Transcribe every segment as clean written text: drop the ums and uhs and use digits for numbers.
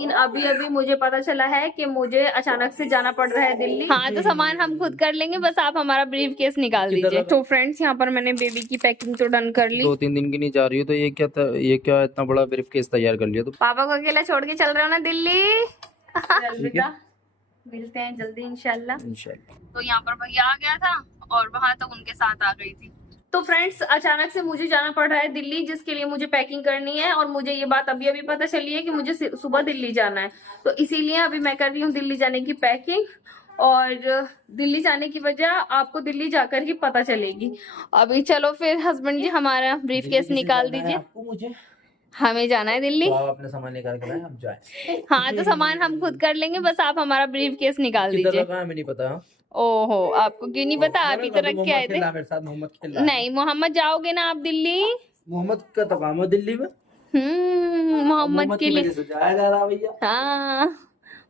लेकिन अभी अभी मुझे पता चला है कि मुझे अचानक से जाना पड़ रहा है दिल्ली। हाँ तो सामान हम खुद कर लेंगे, बस आप हमारा ब्रीफ केस निकाल दीजिए। तो फ्रेंड्स यहाँ पर मैंने बेबी की पैकिंग तो डन कर ली। 2-3 दिन की नहीं जा रही हो तो ये क्या इतना बड़ा ब्रीफ केस तैयार कर लिया तो? पापा को अकेला छोड़ के चल रहे हो ना दिल्ली? ठीक है, मिलते हैं जल्दी इंशाल्लाह। इंशाल्लाह। तो यहाँ पर भैया आ गया था और वहां तक उनके साथ आ गई थी। तो फ्रेंड्स अचानक से मुझे जाना पड़ रहा है दिल्ली, जिसके लिए मुझे पैकिंग करनी है और मुझे ये बात अभी अभी पता चली है कि मुझे सुबह दिल्ली जाना है। तो इसीलिए अभी मैं कर रही हूँ दिल्ली जाने की पैकिंग। और दिल्ली जाने की वजह आपको दिल्ली जाकर ही पता चलेगी। अभी चलो फिर हस्बैंड जी हमारा ब्रीफ केस निकाल दीजिए। मुझे हमें जाना है दिल्ली। तो आप अपने सामान निकाल के लाए, हम जाए। हाँ तो सामान हम खुद कर लेंगे, बस आप हमारा ब्रीफ केस निकाल किधर दीजिए। लगा हमें नहीं पता। ओहो, आपको क्यों नहीं पता? आप ही तो रख के आए थे। मेरे साथ मोहम्मद खेल रहा है। नहीं, मोहम्मद जाओगे ना आप दिल्ली? मोहम्मद का तो काम है दिल्ली में। मोहम्मद के लिए से जाया जा रहा भैया। हाँ,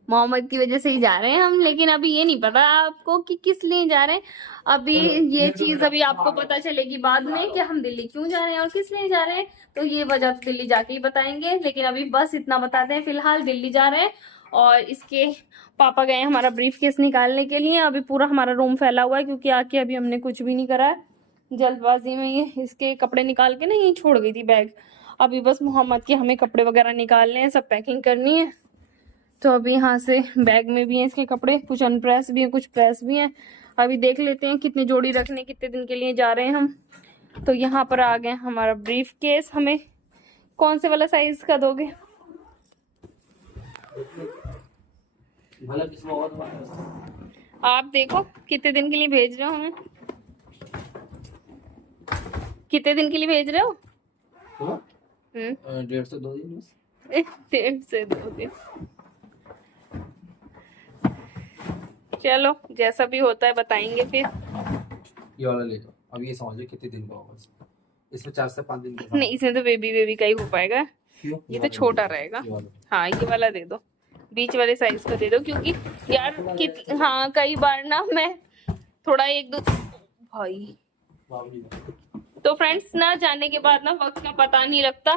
मोहम्मद की वजह से ही जा रहे हैं हम, लेकिन अभी ये नहीं पता आपको कि किस लिए जा रहे हैं। अभी ये चीज अभी आपको पता चलेगी बाद में कि हम दिल्ली क्यों जा रहे हैं और किस लिए जा रहे हैं। तो ये वजह तो दिल्ली जाके ही बताएंगे, लेकिन अभी बस इतना बताते हैं फिलहाल दिल्ली जा रहे हैं। और इसके पापा गए हमारा ब्रीफ केस निकालने के लिए। अभी पूरा हमारा रूम फैला हुआ है क्योंकि आके अभी हमने कुछ भी नहीं करा है, जल्दबाजी में ये इसके कपड़े निकाल के ना यहीं छोड़ गई थी बैग। अभी बस मोहम्मद के हमें कपड़े वगैरह निकालने हैं, सब पैकिंग करनी है। तो अभी यहाँ से बैग में भी हैं इसके कपड़े, कुछ अनप्रेस भी हैं कुछ प्रेस भी हैं। अभी देख लेते हैं कितनी जोड़ी रखने, कितने दिन के लिए जा रहे हैं हम। तो यहाँ पर आ गए हमारा ब्रीफ केस। हमें कौन से वाला साइज का दोगे? आप देखो कितने दिन के लिए भेज रहे हो हमें, कितने दिन के लिए भेज रहे हो? 1.5 से 2 दिन बस। 1.5 से 2 दिन। चलो जैसा भी होता है बताएंगे फिर। ये वाला ले लो। अब ये समझ लो कितने दिन का होगा इसमें 4 से 5 दिन का। नहीं, इसमें तो बेबी का ही हो पाएगा। क्यों? ये तो छोटा रहेगा। हाँ ये वाला दे दो, बीच वाले साइज का दे दो, क्योंकि यार हाँ कई बार ना मैं थोड़ा 1-2 भाई। तो फ्रेंड्स ना जाने के बाद ना वक्त का पता नहीं लगता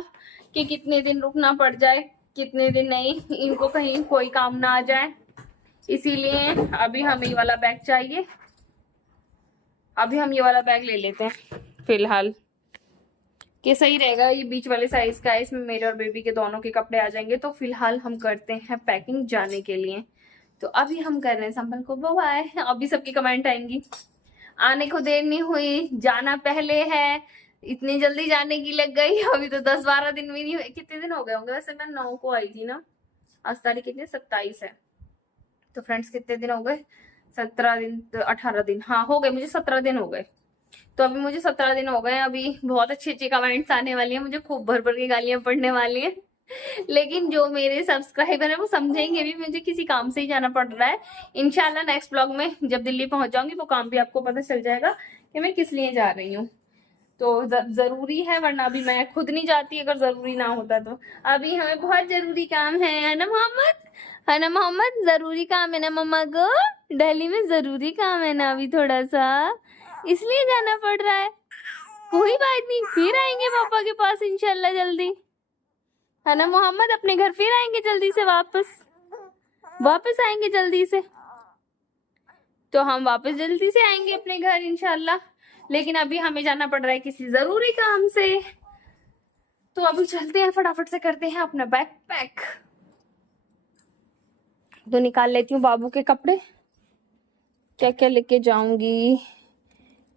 कि कितने दिन रुकना पड़ जाए कितने दिन नहीं, इनको कहीं कोई काम ना आ जाए। इसीलिए अभी हमें ये वाला बैग चाहिए। अभी हम ये वाला बैग ले लेते हैं फिलहाल, कि सही रहेगा। ये बीच वाले साइज का है, इसमें मेरे और बेबी के दोनों के कपड़े आ जाएंगे। तो फिलहाल हम करते हैं पैकिंग जाने के लिए। तो अभी हम कर रहे हैं संभल को बाय। अभी सबकी कमेंट आएंगी, आने को देर नहीं हुई, जाना पहले है, इतनी जल्दी जाने की लग गई। अभी तो 10-12 दिन भी नहीं हुए। कितने दिन हो गए होंगे वैसे? मैं 9 को आई थी ना, आज तारीख कितनी? 27 है। तो फ्रेंड्स कितने दिन हो गए? 17 दिन, 18 दिन, हाँ हो गए, मुझे 17 दिन हो गए। तो अभी मुझे 17 दिन हो गए। अभी बहुत अच्छी अच्छी कमेंट्स आने वाली हैं, मुझे खूब भर भर के गालियां पड़ने वाली हैं। लेकिन जो मेरे सब्सक्राइबर है वो समझेंगे भी मुझे किसी काम से ही जाना पड़ रहा है। इंशाल्लाह नेक्स्ट ब्लॉग में जब दिल्ली पहुंच जाऊंगी वो काम भी आपको पता चल जाएगा कि मैं किस लिए जा रही हूँ। तो जरूरी है, वरना अभी मैं खुद नहीं जाती अगर जरूरी ना होता तो। अभी हमें बहुत जरूरी काम है ना मोहम्मद? है ना मोहम्मद? जरूरी काम है ना मम्मा को? दिल्ली में जरूरी काम है ना अभी थोड़ा सा, इसलिए जाना पड़ रहा है। कोई बात नहीं, फिर आएंगे पापा के पास इंशाल्लाह जल्दी, है ना मोहम्मद? अपने घर फिर आएंगे जल्दी से, वापस आएंगे जल्दी से। तो हम वापस जल्दी से आएंगे अपने घर इंशाल्लाह। लेकिन अभी हमें जाना पड़ रहा है किसी जरूरी काम से। तो अभी चलते हैं, फटाफट से करते हैं अपना बैग पैक। तो निकाल लेती हूँ बाबू के कपड़े, क्या क्या लेके जाऊंगी।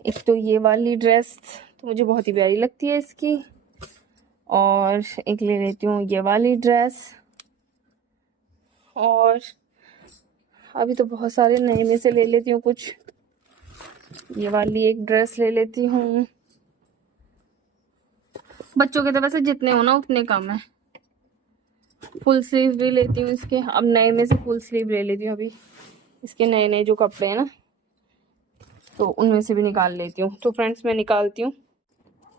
एक तो ये वाली ड्रेस तो मुझे बहुत ही प्यारी लगती है इसकी, और एक ले लेती हूँ ये वाली ड्रेस। और अभी तो बहुत सारे नए में से ले लेती हूँ कुछ। ये वाली एक ड्रेस ले लेती हूँ। बच्चों के तो वैसे जितने हो ना उतने कम है। फुल स्लीव भी लेती हूँ इसके, अब नए में से फुल स्लीव ले लेती हूँ। अभी इसके नए नए जो कपड़े हैं ना, तो उनमें से भी निकाल लेती हूँ। तो फ्रेंड्स मैं निकालती हूँ।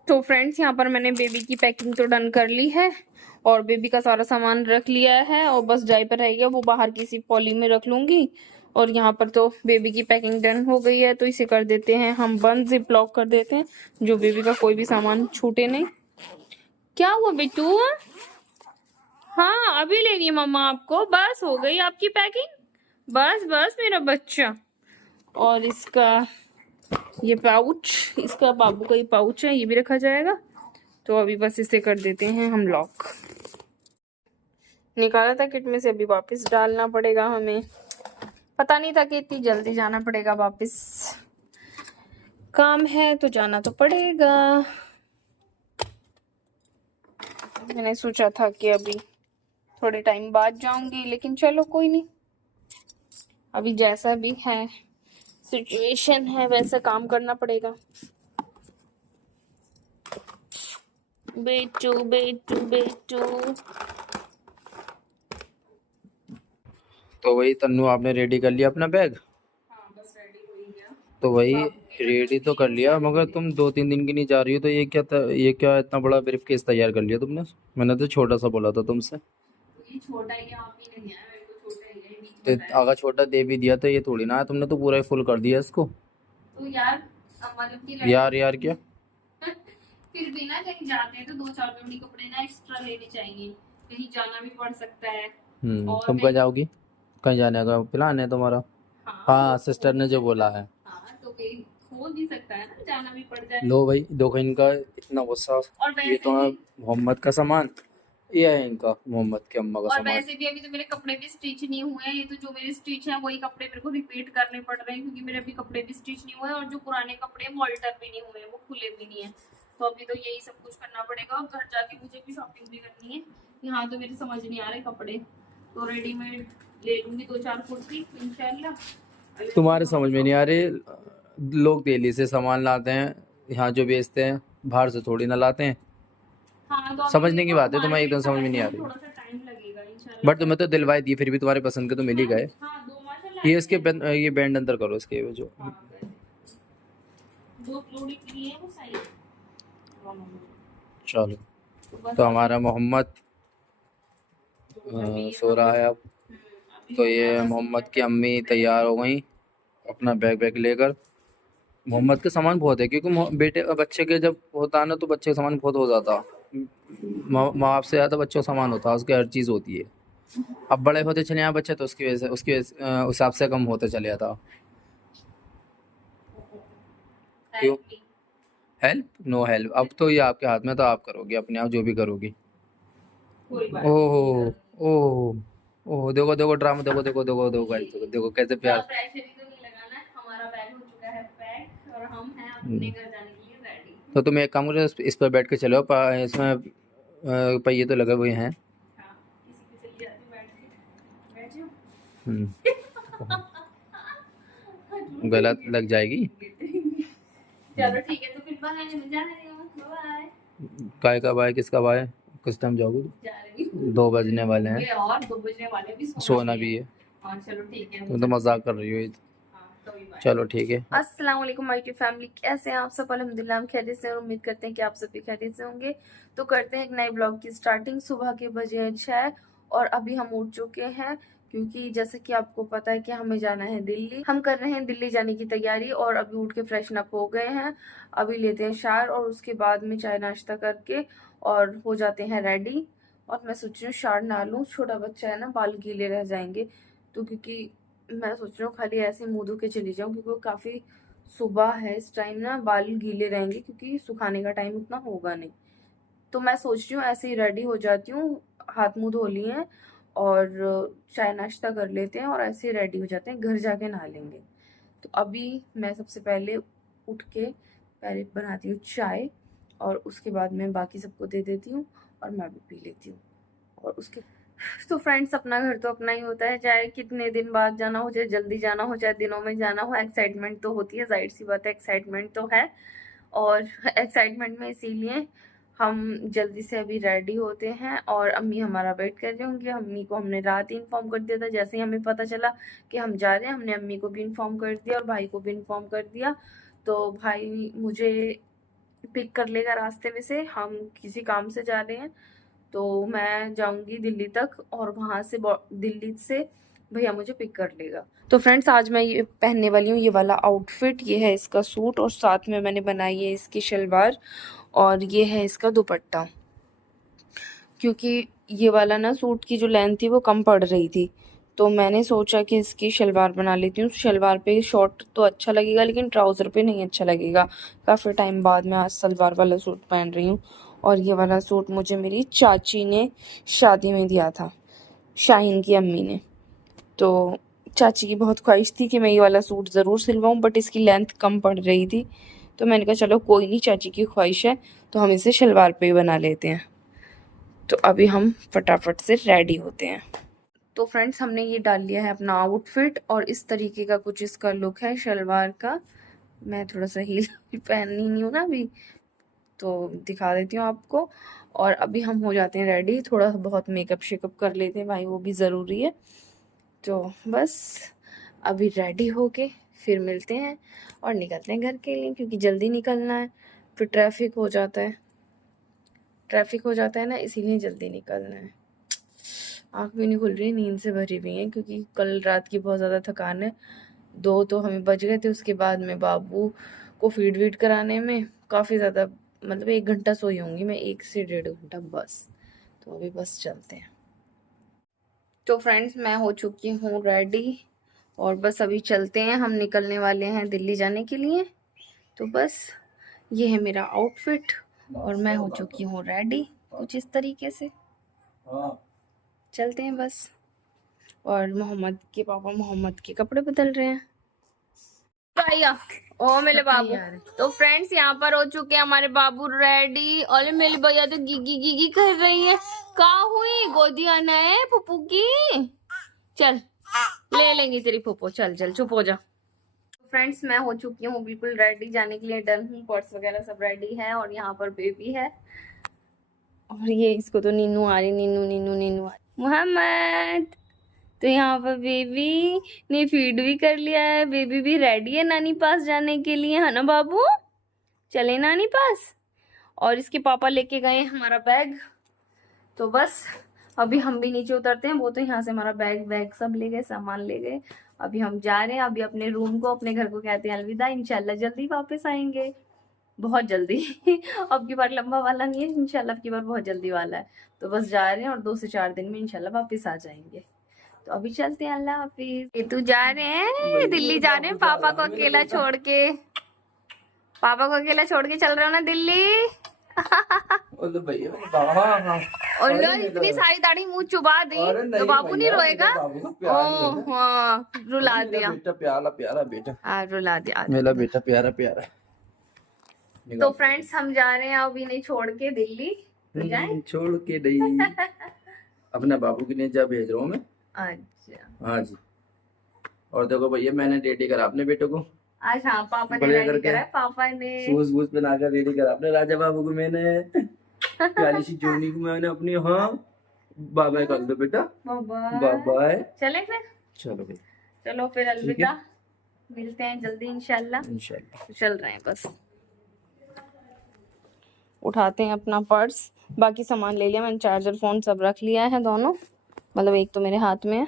तो फ्रेंड्स यहाँ पर मैंने बेबी की पैकिंग तो डन कर ली है और बेबी का सारा सामान रख लिया है, और बस डायपर रह गया, वो बाहर किसी पॉली में रख लूंगी। और यहाँ पर तो बेबी की पैकिंग डन हो गई है। तो इसे कर देते हैं हम बंद, जिप लॉक कर देते हैं, जो बेबी का कोई भी सामान छूटे नहीं। क्या हुआ बेटू? हाँ अभी लेनी है मम्मा आपको, बस हो गई आपकी पैकिंग, बस बस मेरा बच्चा। और इसका ये पाउच, इसका बाबू का ही पाउच है, ये भी रखा जाएगा। तो अभी बस इसे कर देते हैं हम लॉक। निकाला था किट में से, अभी वापस डालना पड़ेगा हमें। पता नहीं था कि इतनी जल्दी जाना पड़ेगा वापस, काम है तो जाना तो पड़ेगा। मैंने सोचा था कि अभी थोड़े टाइम बाद जाऊंगी, लेकिन चलो कोई नहीं, अभी जैसा भी है सिचुएशन है वैसा काम करना पड़ेगा। बेटू बेटू बेटू। तो वही तन्नू, आपने रेडी कर लिया अपना बैग? हाँ बस रेडी हो ही गया। तो वही रेडी तो कर लिया, मगर तुम 2-3 दिन की नहीं जा रही हो, तो ये क्या इतना बड़ा ब्रीफकेस तैयार कर लिया तुमने? मैंने तो छोटा सा बोला था तुमसे। तो ये छोटा ही है, आप ही ने दिया है मेरे को, छोटा ही है, बीच तो में है। अगर छोटा दे भी दिया तो ये थोड़ी ना है, तुमने तो पूरा ही फुल कर दिया इसको। तो यार अब मतलब की यार यार क्या? फिर भी ना कहीं जाते हैं तो 2-4 जोड़ी कपड़े ना एक्स्ट्रा लेने चाहिए, कहीं जाना भी पड़ सकता है। और तुम कहाँ जाओगी? कहीं जाने का प्लान है तुम्हारा? हाँ, सिस्टर ने जो बोला है। हाँ तो कहीं हो भी सकता है ना, जाना भी पड़ जाए। लो भाई, देखो इनका इतना गुस्सा। और ये वैसे तो है भी मोहम्मद का सामान, ये है इनका मोहम्मद के अम्मा का और सामान। वैसे भी अभी तो मेरे कपड़े भी स्टिच नहीं हुए हैं, ये तो जो मेरे स्टिच है वही कपड़े मेरे को रिपीट करने पड़ रहे हैं, क्योंकि मेरे अभी कपड़े भी स्टिच नहीं हुए हैं, और जो पुराने कपड़े हैं वो अल्टर भी नहीं हुए हैं, वो खुले भी नहीं है। तो अभी तो यही सब कुछ करना पड़ेगा, और घर जाके मुझे भी शॉपिंग भी करनी है। यहाँ तो मेरे समझ नहीं आ रहे कपड़े, तो रेडीमेड ले लूंगी 2-4 कुर्ती इंशाल्लाह। तुम्हारे समझ में नहीं आ रहे, लोग दिल्ली से सामान लाते हैं, यहाँ जो बेचते हैं बाहर से थोड़ी ना लाते हैं। हाँ तो समझने की बात है, तुम्हें एकदम समझ में नहीं आ रही। थोड़ा सा टाइम लगेगा इंशाल्लाह। बट तुम्हें तो दिलवाई दी, फिर भी तुम्हारे पसंद के तो मिल ही गए। हाँ 2 माशाल्लाह। ये इसके ये बैंड अंदर करो इसके जो। हाँ, 2 जोड़ी के लिए वो सही है। चलो, तो हमारा मोहम्मद सो रहा है अब। तो ये मोहम्मद की अम्मी तैयार हो गई अपना बैग लेकर। मोहम्मद के सामान बहुत है, क्योंकि बच्चे के जब होता है ना, तो बच्चे का सामान बहुत हो जाता। माँ बाप से ज़्यादा बच्चों का सामान होता है, उसकी हर चीज़ होती है। अब बड़े होते चले यहाँ बच्चे, तो उसकी वजह से उसके हिसाब से कम होते चले जाता। क्यों? हेल्प नो हेल्प, अब तो ये आपके हाथ में, तो आप करोगे अपने आप जो भी करोगी। ओह ओह ओह, देखो देखो ड्रामा, देखो देखो देखो देखो guys, देखो देखो कैसे प्यार। तो तुम एक काम करो, इस पर बैठ के चलो, इसमें पहिए तो लगे हुए हैं। गलत लग जाएगी। चलो ठीक है, तो फिर बाय। काय का बाय, किसका बाय? किस टाइम जाओगे? जा रही हूँ। 2 बजने वाले हैं, और 2 बजने वाले भी, सोना भी है। हाँ चलो ठीक है। तुम तो मजाक कर रही हो ये। चलो ठीक है। अस्सलाम वालेकुम माय डियर फैमिली, कैसे हैं आप सब? अल्हम्दुलिल्लाह हम खैरियत से हैं और उम्मीद करते हैं कि आप सब भी खैरियत से होंगे। तो करते हैं एक नए ब्लॉग की स्टार्टिंग। सुबह के बजे हैं 6 और अभी हम उठ चुके हैं, क्योंकि जैसे कि आपको पता है कि हमें जाना है दिल्ली। हम कर रहे हैं दिल्ली जाने की तैयारी और अभी उठ के फ्रेशन अप हो गए हैं। अभी लेते हैं शावर और उसके बाद में चाय नाश्ता करके और हो जाते हैं रेडी। और मैं सोच रही हूँ शावर ना लूँ, छोटा बच्चा है ना, बाल गीले रह जाएंगे। तो क्योंकि मैं सोच रही हूँ खाली ऐसे मुँह धो के चली जाऊँ, क्योंकि काफ़ी सुबह है, इस टाइम ना बाल गीले रहेंगे, क्योंकि सुखाने का टाइम उतना होगा नहीं। तो मैं सोच रही हूँ ऐसे ही रेडी हो जाती हूँ, हाथ मुँह धो लिए हैं और चाय नाश्ता कर लेते हैं और ऐसे ही रेडी हो जाते हैं, घर जाके नहा लेंगे। तो अभी मैं सबसे पहले उठ के पहले बनाती हूँ चाय और उसके बाद मैं बाकी सबको दे देती हूँ और मैं भी पी लेती हूँ। और उसके तो फ्रेंड्स, अपना घर तो अपना ही होता है, चाहे कितने दिन बाद जाना हो, चाहे जल्दी जाना हो, चाहे दिनों में जाना हो, एक्साइटमेंट तो होती है, जाहिर सी बात है एक्साइटमेंट तो है। और एक्साइटमेंट में इसीलिए हम जल्दी से अभी रेडी होते हैं और अम्मी हमारा वेट कर रही होंगी। अम्मी को हमने रात ही इन्फॉर्म कर दिया था, जैसे ही हमें पता चला कि हम जा रहे हैं हमने अम्मी को भी इन्फॉर्म कर दिया और भाई को भी इन्फॉर्म कर दिया। तो भाई मुझे पिक कर लेगा रास्ते में से, हम किसी काम से जा रहे हैं, तो मैं जाऊंगी दिल्ली तक और वहाँ से दिल्ली से भैया मुझे पिक कर लेगा। तो फ्रेंड्स, आज मैं ये पहनने वाली हूँ ये वाला आउटफिट, ये है इसका सूट और साथ में मैंने बनाई है इसकी शलवार और ये है इसका दुपट्टा, क्योंकि ये वाला ना सूट की जो लेंथ थी वो कम पड़ रही थी, तो मैंने सोचा कि इसकी शलवार बना लेती हूँ। शलवार पे शॉर्ट तो अच्छा लगेगा लेकिन ट्राउज़र पे नहीं अच्छा लगेगा। काफ़ी टाइम बाद मैं आज सलवार वाला सूट पहन रही हूँ। और ये वाला सूट मुझे मेरी चाची ने शादी में दिया था, शाहीन की अम्मी ने। तो चाची की बहुत ख्वाहिश थी कि मैं ये वाला सूट ज़रूर सिलवाऊँ, बट इसकी लेंथ कम पड़ रही थी, तो मैंने कहा चलो कोई नहीं, चाची की ख्वाहिश है तो हम इसे शलवार पे ही बना लेते हैं। तो अभी हम फटाफट से रेडी होते हैं। तो फ्रेंड्स हमने ये डाल लिया है अपना आउटफिट, और इस तरीके का कुछ इसका लुक है शलवार का। मैं थोड़ा सा हील पहननी नहीं हूँ ना अभी, तो दिखा देती हूँ आपको। और अभी हम हो जाते हैं रेडी, थोड़ा बहुत मेकअप शेकअप कर लेते हैं भाई, वो भी ज़रूरी है। तो बस अभी रेडी होके फिर मिलते हैं और निकलते हैं घर के लिए, क्योंकि जल्दी निकलना है, फिर ट्रैफिक हो जाता है ना, इसीलिए जल्दी निकलना है। आँख भी नहीं खुल रही, नींद से भरी हुई है, क्योंकि कल रात की बहुत ज़्यादा थकान है। 2 तो हमें बज गए थे, उसके बाद में बाबू को फीड वीड कराने में काफ़ी ज़्यादा, मतलब 1 घंटा सोई होंगी मैं, 1 से 1.5 घंटा बस। तो अभी बस चलते हैं। तो फ्रेंड्स मैं हो चुकी हूँ रेडी, और बस अभी चलते हैं, हम निकलने वाले हैं दिल्ली जाने के लिए। तो बस ये है मेरा आउटफिट, और मैं हो चुकी हूँ रेडी कुछ इस तरीके से। चलते हैं बस। और मोहम्मद के पापा मोहम्मद के कपड़े बदल रहे हैं। भैया ओ मेरे बाबू। तो फ्रेंड्स यहाँ पर हो चुके हैं हमारे बाबू रेडी, और मेरी भैया तो गिगी गिगी कर रही है। कहाँ हुई गोदी आना है पुप्पू की, चल ले लेंगी तेरी पुप्पू, चल चल चुप हो जा। फ्रेंड्स मैं हो चुकी हूँ बिल्कुल रेडी, जाने के लिए डन हूँ, पर्स वगैरह सब रेडी है, और यहाँ पर बेबी है, और ये इसको तो नीनू आ रही, नीनू नीनू नीनू आ रही। मोहम्मद, तो यहाँ पर बेबी ने फीड भी कर लिया है, बेबी भी रेडी है नानी पास जाने के लिए, है ना बाबू, चले नानी पास। और इसके पापा लेके गए हमारा बैग, तो बस अभी हम भी नीचे उतरते हैं। वो तो यहाँ से हमारा बैग सब ले गए, सामान ले गए। अभी हम जा रहे हैं, अभी अपने रूम को, अपने घर को कहते हैं अलविदा। इंशाल्लाह जल्दी वापस आएंगे, बहुत जल्दी। अब की बार लंबा वाला नहीं है, इंशाल्लाह अब की बार बहुत जल्दी वाला है। तो बस जा रहे हैं, और 2 से 4 दिन में इंशाल्लाह वापस आ जाएंगे। तो अभी चलते हैं, अल्लाह हाफिज। ये तू जा रहे हैं दिल्ली, जा रहे हैं पापा को अकेला छोड़ के, पापा को अकेला छोड़ के चल रहे हो ना दिल्ली। और लो इतनी सारी दाढ़ी मुंह चुबा दी तो बाबू नहीं रोएगा। ओ हाँ रुला दिया, बेटा प्यारा प्यारा बेटा, हाँ रुला दिया मेरा बेटा प्यारा प्यारा। तो फ्रेंड्स हम जा रहे हैं अभी नहीं छोड़ के दिल्ली, छोड़ के नहीं अपने बाबू के लिए जा भेज रहा हूँ मैं। अच्छा हाँ जी। और देखो भैया मैंने रेडी करा अपने बेटे को आज, हाँ पापा ने रेडी करा, पापा ने शूज वूज पहना कर रेडी करा अपने राजा बाबू को। मैंने प्यारी सी जोनी को मैंने अपनी, हाँ बाय बाय कर दो बेटा, बाय बाय। चले फिर, चलो भाई, चलो फिर अलविदा, मिलते हैं जल्दी इंशाल्लाह। इंशाल्लाह चल रहे हैं बस, उठाते हैं अपना पर्स, बाकी सामान ले लिया मैंने, चार्जर फोन सब रख लिया है दोनों, मतलब एक तो मेरे हाथ में है,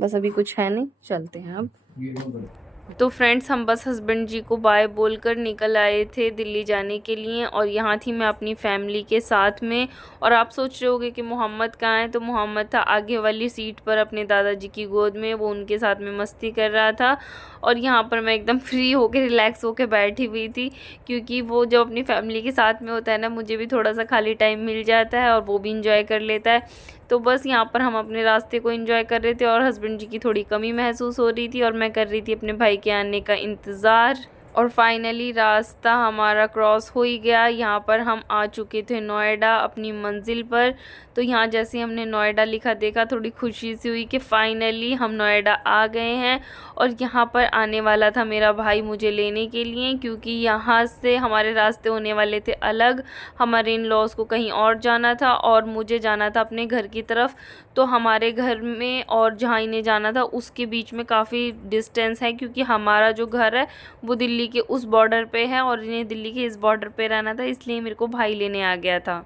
बस अभी कुछ है नहीं, चलते हैं अब। तो फ्रेंड्स हम बस हस्बैंड जी को बाय बोलकर निकल आए थे दिल्ली जाने के लिए, और यहाँ थी मैं अपनी फैमिली के साथ में। और आप सोच रहे होगे कि मोहम्मद कहाँ है, तो मोहम्मद था आगे वाली सीट पर अपने दादाजी की गोद में, वो उनके साथ में मस्ती कर रहा था। और यहाँ पर मैं एकदम फ्री होकर रिलैक्स होकर बैठी हुई थी, क्योंकि वो जब अपनी फैमिली के साथ में होता है ना, मुझे भी थोड़ा सा खाली टाइम मिल जाता है और वो भी इंजॉय कर लेता है। तो बस यहाँ पर हम अपने रास्ते को एंजॉय कर रहे थे, और हस्बैंड जी की थोड़ी कमी महसूस हो रही थी, और मैं कर रही थी अपने भाई के आने का इंतज़ार। और फाइनली रास्ता हमारा क्रॉस हो ही गया, यहाँ पर हम आ चुके थे नोएडा अपनी मंजिल पर। तो यहाँ जैसे हमने नोएडा लिखा देखा, थोड़ी खुशी सी हुई कि फ़ाइनली हम नोएडा आ गए हैं। और यहाँ पर आने वाला था मेरा भाई मुझे लेने के लिए, क्योंकि यहाँ से हमारे रास्ते होने वाले थे अलग, हमारे इन लॉज को कहीं और जाना था और मुझे जाना था अपने घर की तरफ। तो हमारे घर में और जहाँ इन्हें जाना था उसके बीच में काफ़ी डिस्टेंस है, क्योंकि हमारा जो घर है वो दिल्ली के उस बॉर्डर पे है और इन्हें दिल्ली के इस बॉर्डर पे रहना था, इसलिए मेरे को भाई लेने आ गया था।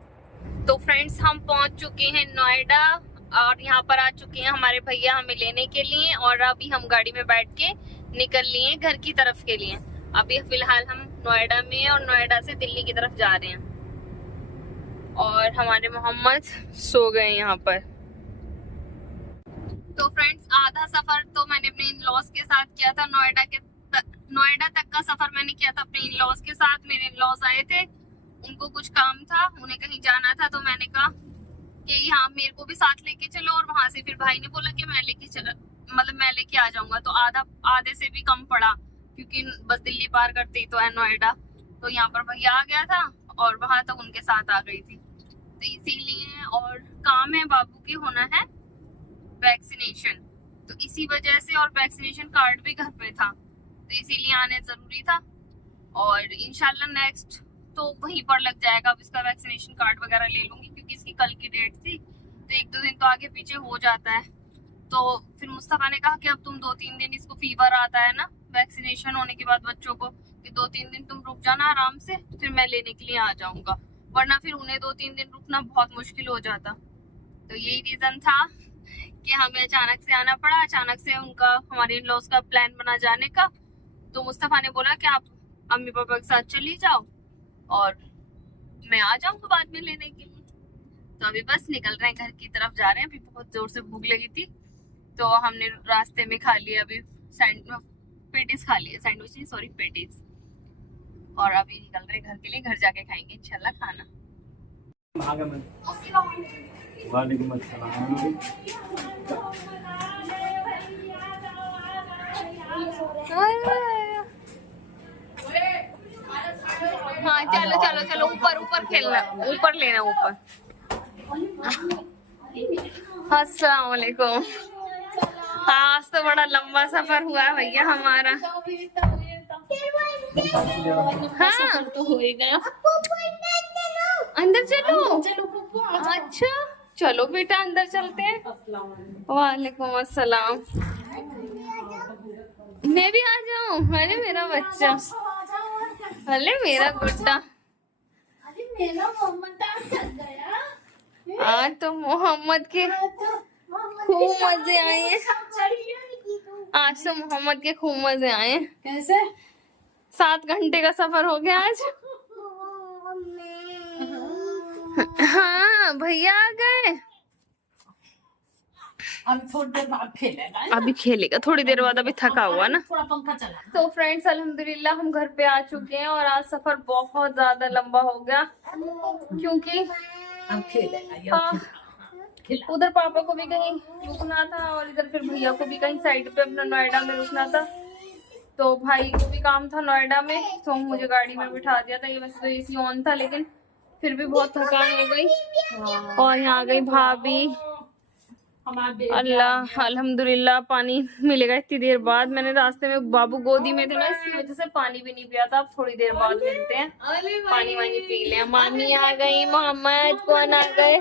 तो फ्रेंड्स हम पहुंच चुके हैं नोएडा, और यहाँ पर आ चुके हैं हमारे भैया हमें लेने के लिए, और अभी हम गाड़ी में बैठ के निकल लिए घर की तरफ के लिए। अभी फिलहाल हम नोएडा में हैं और नोएडा से दिल्ली की तरफ जा रहे हैं। और हमारे मोहम्मद सो गए यहाँ पर। तो फ्रेंड्स आधा सफर तो मैंने अपने इन लॉज के साथ किया था। नोएडा तक का सफर मैंने किया था अपने इन लॉज के साथ। मेरे इन लॉज आए थे, उनको कुछ काम था, उन्हें कहीं जाना था, तो मैंने कहा कि हाँ मेरे को भी साथ लेके चलो। और वहां से फिर भाई ने बोला कि मैं लेके आ जाऊंगा। तो आधे से भी कम पड़ा, क्योंकि बस दिल्ली पार करते ही तो है नोएडा। तो यहाँ पर भैया आ गया था और वहां तक उनके साथ आ गई थी। तो इसीलिए, और काम है बाबू की होना है वैक्सीनेशन, तो इसी वजह से, और वैक्सीनेशन कार्ड भी घर पे था, तो इसीलिए आने जरूरी था। और इंशाल्लाह नेक्स्ट तो वहीं पर लग जाएगा। अब इसका वैक्सीनेशन कार्ड वगैरह ले लूंगी, क्योंकि इसकी कल की डेट थी, तो 1-2 दिन तो आगे पीछे हो जाता है। तो फिर मुस्तफा ने कहा कि अब तुम 2-3 दिन, इसको फीवर आता है ना वैक्सीनेशन होने के बाद बच्चों को, कि 2-3 दिन तुम रुक जाना आराम से, फिर मैं लेने के लिए आ जाऊंगा, वरना फिर उन्हें 2-3 दिन रुकना बहुत मुश्किल हो जाता। तो यही रीजन था कि हमें अचानक से आना पड़ा। अचानक से उनका, हमारे इन लॉज का प्लान बना जाने का। तो मुस्तफा ने बोला कि आप अम्मी पापा के साथ चली जाओ और मैं आ जाऊंगा बाद में लेने के लिए। तो अभी बस निकल रहे हैं, घर की तरफ जा रहे हैं। अभी बहुत जोर से भूख लगी थी, तो हमने रास्ते में खा लिया, अभी पेटीज खा लिए, सैंडविच नहीं सॉरी पेटीज। और अभी निकल रहे हैं घर के लिए, घर जाके खाएंगे इंशाल्लाह खाना। वालेकुम अस्सलाम। हाँ चलो चलो चलो, ऊपर ऊपर खेलना, ऊपर लेना ऊपर। अस्सलाम वालेकुम। आज तो बड़ा लंबा सफर हुआ है भैया हमारा। हाँ तो होएगा। अंदर चलो। अच्छा चलो बेटा अंदर चलते हैं। वालेकुम अस्सलाम। मैं भी आ जाऊं? अरे मेरा बच्चा, अरे मेरा गुड्डा। आज तो मोहम्मद के खूब मजे आए हैं। आज तो मोहम्मद के खूब मजे आए हैं। कैसे? 7 घंटे का सफर हो गया आज। हाँ भैया आ गए। अभी थोड़ी देर बाद खेलेगा। अभी खेलेगा थोड़ी देर बाद, अभी थका हुआ ना। थोड़ा पंखा चला। तो फ्रेंड्स अल्हम्दुलिल्लाह हम घर पे आ चुके हैं, और आज सफर बहुत ज्यादा लंबा हो गया, क्योंकि अब खेलेगा हाँ, उधर पापा को भी कहीं रुकना था, और इधर फिर भैया को भी कहीं साइड पे अपना नोएडा में रुकना था। तो भाई को भी काम था नोएडा में, तो मुझे गाड़ी में बिठा दिया था। ये वैसे तो एसी ऑन था, लेकिन फिर भी बहुत थकान हो गई। और यहाँ आ गई भाभी। अल्लाह अल्हम्दुलिल्लाह पानी मिलेगा इतनी देर बाद। मैंने रास्ते में, बाबू गोदी में थे ना, इसकी वजह से पानी भी नहीं पिया था। अब थोड़ी देर बाद मिलते हैं, पानी वानी पी लें। मामी आ गई, मोहम्मद कौन आ गए?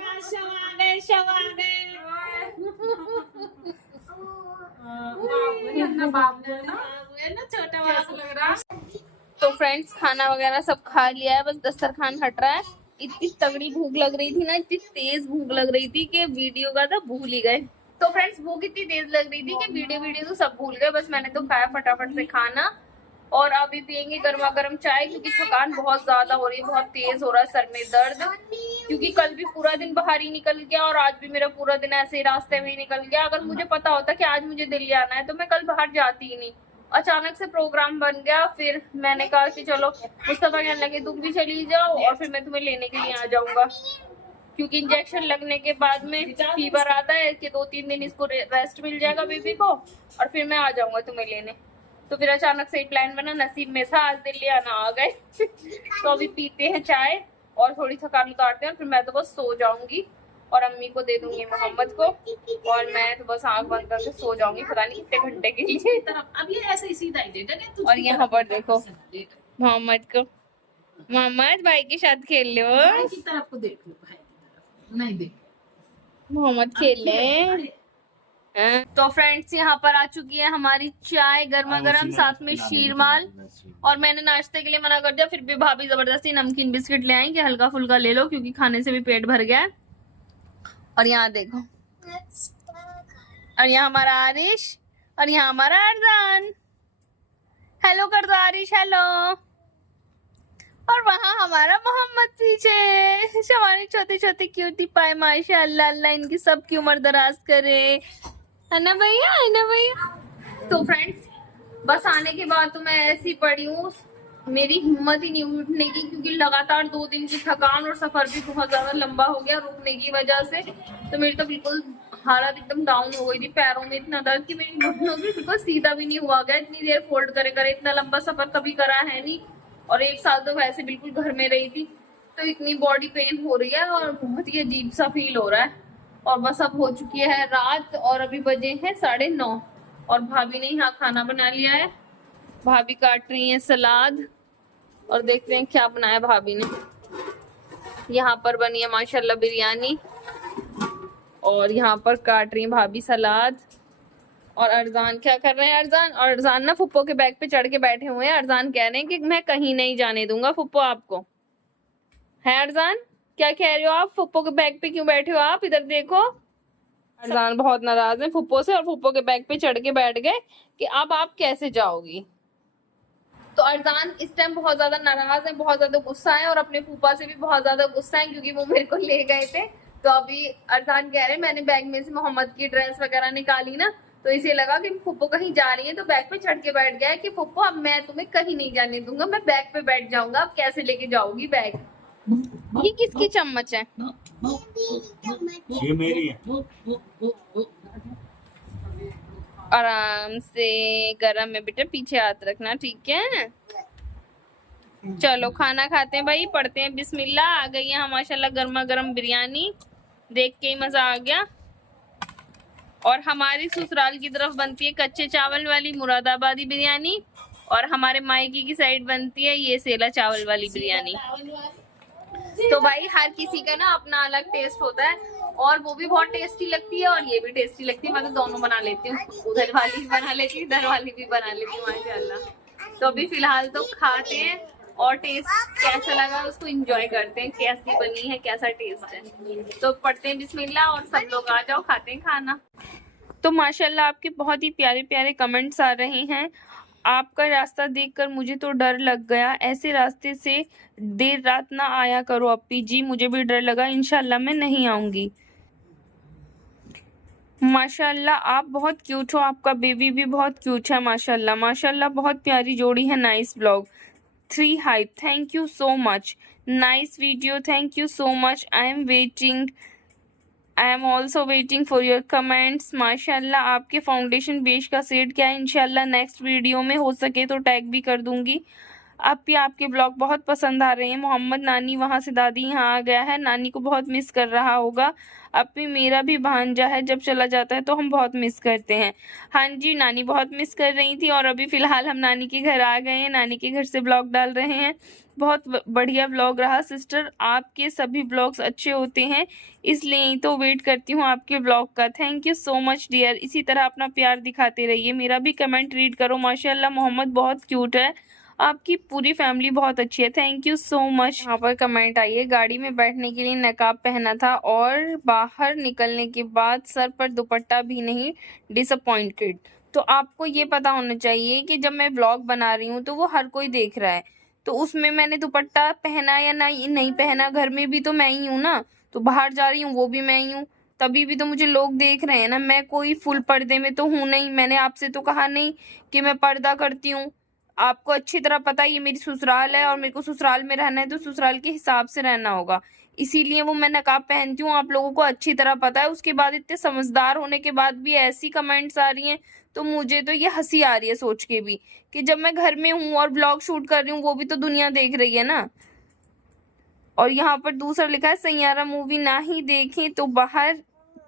तो फ्रेंड्स खाना वगैरह सब खा लिया है, बस दस्तरखान हट रहा है। इतनी तगड़ी भूख लग रही थी ना, इतनी तेज भूख लग रही थी कि वीडियो का तो भूल ही गए। तो फ्रेंड्स भूख इतनी तेज लग रही थी कि वीडियो तो सब भूल गए। बस मैंने तो खाया फटाफट से खाना, और अभी पियेंगे गर्मा गर्म चाय, क्योंकि थकान बहुत ज्यादा हो रही है, बहुत तेज हो रहा है सर में दर्द, क्योंकि कल भी पूरा दिन बाहर ही निकल गया, और आज भी मेरा पूरा दिन ऐसे ही रास्ते में ही निकल गया। अगर मुझे पता होता कि आज मुझे दिल्ली आना है, तो मैं कल बाहर जाती ही नहीं। अचानक से प्रोग्राम बन गया, फिर मैंने कहा कि चलो, मुस्तफा कहने लगे तुम भी चली जाओ, और फिर मैं तुम्हें लेने के लिए आ जाऊंगा, क्योंकि इंजेक्शन लगने के बाद में फीवर आता है कि 2-3 दिन इसको रेस्ट मिल जाएगा बेबी को, और फिर मैं आ जाऊंगा तुम्हें लेने। तो फिर अचानक से प्लान बना, नसीब में था आज दिल्ली आना, आ गए। तो अभी पीते हैं चाय और थोड़ी थकान उतारते हैं, फिर मैं तो बस सो जाऊंगी, और अम्मी को दे दूंगी मोहम्मद को, और मैं तो बस आंख बंद करके सो जाऊंगी, पता नहीं कितने घंटे के लिए। अब ये ऐसे ही सीधा ही लेटेगा। और यहाँ पर देखो मोहम्मद को, मोहम्मद भाई के साथ खेल लो। भाई की तरफ को देख लो, भाई की तरफ नहीं देख, मोहम्मद खेल ले। तो फ्रेंड्स यहाँ पर आ चुकी है हमारी चाय गर्मा गर्म, साथ में शीरमाल। और मैंने नाश्ते के लिए मना कर दिया, फिर भी भाभी जबरदस्ती नमकीन बिस्किट ले आई कि हल्का फुल्का ले लो, क्योंकि खाने से भी पेट भर गया है। और यहाँ देखो, और यहाँ हमारा आरिश, और यहाँ हमारा अरजान। हेलो कर दो आरिश, हेलो। और वहाँ हमारा मोहम्मद पीछे, हमारी छोटी छोटी क्यूटी पाए, माशाअल्लाह, अल्लाह इनकी सबकी उम्र दराज करे, है ना भैया, है ना भैया। तो फ्रेंड्स, बस आने के बाद तो मैं ऐसी पड़ी हूँ, मेरी हिम्मत ही नहीं उठने की, क्योंकि लगातार 2 दिन की थकान और सफर भी बहुत ज्यादा लंबा हो गया रुकने की वजह से। तो मेरी तो बिल्कुल हालत एकदम डाउन हो गई थी, पैरों में इतना दर्द कि मेरी घुटनों भी बिल्कुल सीधा भी नहीं हुआ गया, इतनी देर फोल्ड करे करे, इतना लंबा सफर कभी करा है नहीं। और 1 साल तो वैसे बिल्कुल घर में रही थी, तो इतनी बॉडी पेन हो रही है और बहुत ही अजीब सा फील हो रहा है। और बस अब हो चुकी है रात और अभी बजे हैं 9:30 और भाभी ने यहाँ खाना बना लिया है। भाभी काट रही है सलाद और देखते हैं क्या बनाया भाभी ने। यहाँ पर बनी है माशाल्लाह बिरयानी और यहाँ पर काट रही है भाभी सलाद। और अरजान क्या कर रहे हैं? अरजान ना फुप्पो के बैग पे चढ़ के बैठे हुए हैं। अरजान कह रहे हैं कि मैं कहीं नहीं जाने दूंगा फुप्पो आपको। है अरजान, क्या कह रहे हो आप? फुप्पो के बैग पे क्यों बैठे हो आप? इधर देखो। अरजान बहुत नाराज है फुप्पो से और फुप्पो के बैग पे चढ़ के बैठ गए कि अब आप कैसे जाओगी। तो अरजान इस टाइम बहुत ज्यादा नाराज है, बहुत ज्यादा गुस्सा है और अपने फूफा से भी बहुत ज्यादा गुस्सा है, क्योंकि वो मेरे को ले गए थे। तो अभी अरजान कह रहे हैं मैंने बैग में से मोहम्मद की ड्रेस वगैरह निकाली ना, तो इसे लगा कि फुप्पो कहीं जा रही है, तो बैग पे चढ़ के बैठ गया है कि फुप्पो अब मैं तुम्हें कहीं नहीं जाने दूंगा, मैं बैग पे बैठ जाऊंगा, अब कैसे लेके जाओगी बैग। ये किसकी चम्मच है? ये मेरी है। आराम से, गरम में बेटा, पीछे हाथ रखना, ठीक है। चलो खाना खाते हैं भाई, पढ़ते हैं बिस्मिल्लाह। आ गई है माशाल्लाह गर्मा गर्म बिरयानी, देख के ही मजा आ गया। और हमारी ससुराल की तरफ बनती है कच्चे चावल वाली मुरादाबादी बिरयानी और हमारे मायके की साइड बनती है ये सेला चावल वाली बिरयानी। तो भाई हर किसी का ना अपना अलग टेस्ट होता है और वो भी बहुत टेस्टी लगती है और ये भी टेस्टी लगती है। मैं तो दोनों बना लेती हूँ, उधर वाली भी बना लेती हूँ, इधर वाली भी बना लेती हूँ माशाल्लाह। तो अभी फिलहाल तो खाते हैं और टेस्ट कैसा लगा उसको एंजॉय करते हैं, कैसी बनी है, कैसा टेस्ट है। तो पढ़ते हैं बिस्मिल्लाह और सब लोग आ जाओ, खाते हैं खाना। तो माशाल्लाह आपके बहुत ही प्यारे प्यारे कमेंट्स आ रहे हैं। आपका रास्ता देखकर मुझे तो डर लग गया, ऐसे रास्ते से देर रात ना आया करो अप्पी जी, मुझे भी डर लगा, इंशाल्लाह मैं नहीं आऊंगी। माशाल्लाह आप बहुत क्यूट हो, आपका बेबी भी बहुत क्यूट है माशाल्लाह। माशाल्लाह बहुत प्यारी जोड़ी है। Nice blog 3 hype, thank you so much. Nice video, thank you so much. I am also waiting for your comments. माशाल्लाह आपके फाउंडेशन बेस का सेट क्या है, इंशाल्लाह नेक्स्ट वीडियो में हो सके तो टैग भी कर दूंगी। अब भी आपके ब्लॉग बहुत पसंद आ रहे हैं। मोहम्मद नानी वहाँ से दादी यहाँ आ गया है, नानी को बहुत मिस कर रहा होगा। अब भी मेरा भी भांजा है, जब चला जाता है तो हम बहुत मिस करते हैं। हाँ जी, नानी बहुत मिस कर रही थी और अभी फ़िलहाल हम नानी के घर आ गए हैं, नानी के घर से ब्लॉग डाल रहे हैं। बहुत बढ़िया ब्लॉग रहा सिस्टर, आपके सभी ब्लॉग्स अच्छे होते हैं, इसलिए तो वेट करती हूँ आपके ब्लॉग का। Thank you so much dear, इसी तरह अपना प्यार दिखाते रहिए। मेरा भी कमेंट रीड करो। माशाल्लाह मोहम्मद बहुत क्यूट है, आपकी पूरी फैमिली बहुत अच्छी है, थैंक यू सो मच। यहाँ पर कमेंट आई है, गाड़ी में बैठने के लिए नकाब पहना था और बाहर निकलने के बाद सर पर दुपट्टा भी नहीं, डिसअपॉइंटेड। तो आपको ये पता होना चाहिए कि जब मैं ब्लॉग बना रही हूँ तो वो हर कोई देख रहा है, तो उसमें मैंने दुपट्टा पहना या नहीं पहना, घर में भी तो मैं ही हूँ ना, तो बाहर जा रही हूँ वो भी मैं ही हूँ, तभी भी तो मुझे लोग देख रहे हैं ना। मैं कोई फुल पर्दे में तो हूँ नहीं, मैंने आपसे तो कहा नहीं कि मैं पर्दा करती हूँ। आपको अच्छी तरह पता है ये मेरी ससुराल है और मेरे को ससुराल में रहना है, तो ससुराल के हिसाब से रहना होगा, इसीलिए वो मैं नकाब पहनती हूँ। आप लोगों को अच्छी तरह पता है। उसके बाद इतने समझदार होने के बाद भी ऐसी कमेंट्स आ रही हैं, तो मुझे तो ये हंसी आ रही है सोच के भी कि जब मैं घर में हूँ और ब्लॉग शूट कर रही हूँ, वो भी तो दुनिया देख रही है ना। और यहाँ पर दूसरा लिखा है, सैयारा मूवी ना ही देखें तो बाहर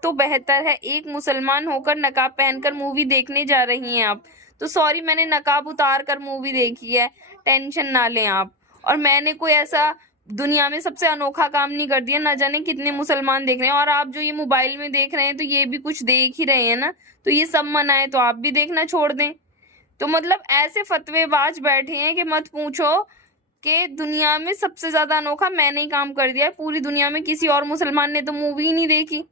तो बेहतर है, एक मुसलमान होकर नकाब पहनकर मूवी देखने जा रही हैं आप। तो सॉरी, मैंने नकाब उतार कर मूवी देखी है, टेंशन ना लें आप। और मैंने कोई ऐसा दुनिया में सबसे अनोखा काम नहीं कर दिया, ना जाने कितने मुसलमान देख रहे हैं। और आप जो ये मोबाइल में देख रहे हैं तो ये भी कुछ देख ही रहे हैं ना, तो ये सब मना है, तो आप भी देखना छोड़ दें। तो मतलब ऐसे फतवेबाज बैठे हैं कि मत पूछो, कि दुनिया में सबसे ज्यादा अनोखा मैंने ही काम कर दिया है। पूरी दुनिया में किसी और मुसलमान ने तो मूवी ही नहीं देखी,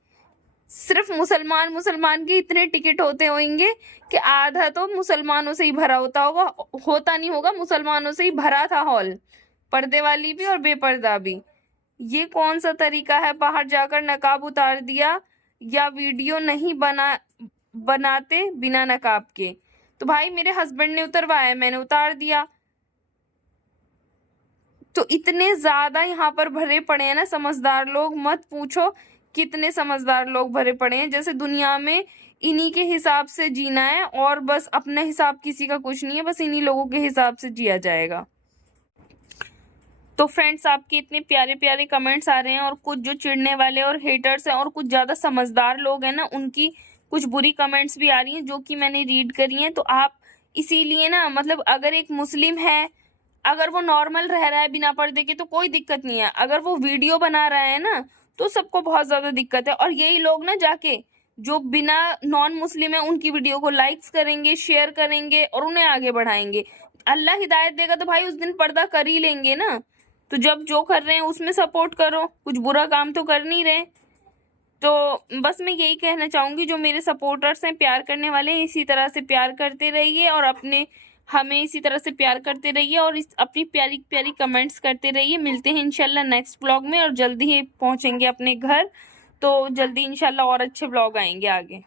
सिर्फ मुसलमान के इतने टिकट होते होंगे कि आधा तो मुसलमानों से ही भरा होता होगा, होता नहीं होगा, मुसलमानों से ही भरा था हॉल, पर्दे वाली भी और बेपर्दा भी। ये कौन सा तरीका है, बाहर जाकर नकाब उतार दिया या वीडियो नहीं बनाते बिना नकाब के। तो भाई मेरे हस्बैंड ने उतरवाया, मैंने उतार दिया। तो इतने ज्यादा यहाँ पर भरे पड़े हैं ना समझदार लोग, मत पूछो कितने समझदार लोग भरे पड़े हैं। जैसे दुनिया में इन्हीं के हिसाब से जीना है और बस, अपना हिसाब किसी का कुछ नहीं है, बस इन्हीं लोगों के हिसाब से जिया जाएगा। तो फ्रेंड्स, आपके इतने प्यारे प्यारे कमेंट्स आ रहे हैं और कुछ जो चिढ़ने वाले और हेटर्स हैं और कुछ ज़्यादा समझदार लोग हैं ना, उनकी कुछ बुरी कमेंट्स भी आ रही हैं जो कि मैंने रीड करी हैं। तो आप इसीलिए ना, मतलब अगर एक मुस्लिम है, अगर वो नॉर्मल रह रहा है बिना पर्दे के तो कोई दिक्कत नहीं है, अगर वो वीडियो बना रहा है ना तो सबको बहुत ज़्यादा दिक्कत है। और यही लोग ना जाके जो बिना नॉन मुस्लिम है उनकी वीडियो को लाइक्स करेंगे, शेयर करेंगे और उन्हें आगे बढ़ाएंगे। अल्लाह हिदायत देगा तो भाई उस दिन पर्दा कर ही लेंगे ना। तो जब जो कर रहे हैं उसमें सपोर्ट करो, कुछ बुरा काम तो कर नहीं रहे। तो बस मैं यही कहना चाहूँगी, जो मेरे सपोर्टर्स हैं, प्यार करने वाले हैं, इसी तरह से प्यार करते रहिए और हमें इसी तरह से प्यार करते रहिए और अपनी प्यारी प्यारी कमेंट्स करते रहिए। मिलते हैं इंशाल्लाह नेक्स्ट ब्लॉग में और जल्दी ही पहुँचेंगे अपने घर। तो जल्दी इंशाल्लाह और अच्छे ब्लॉग आएंगे आगे।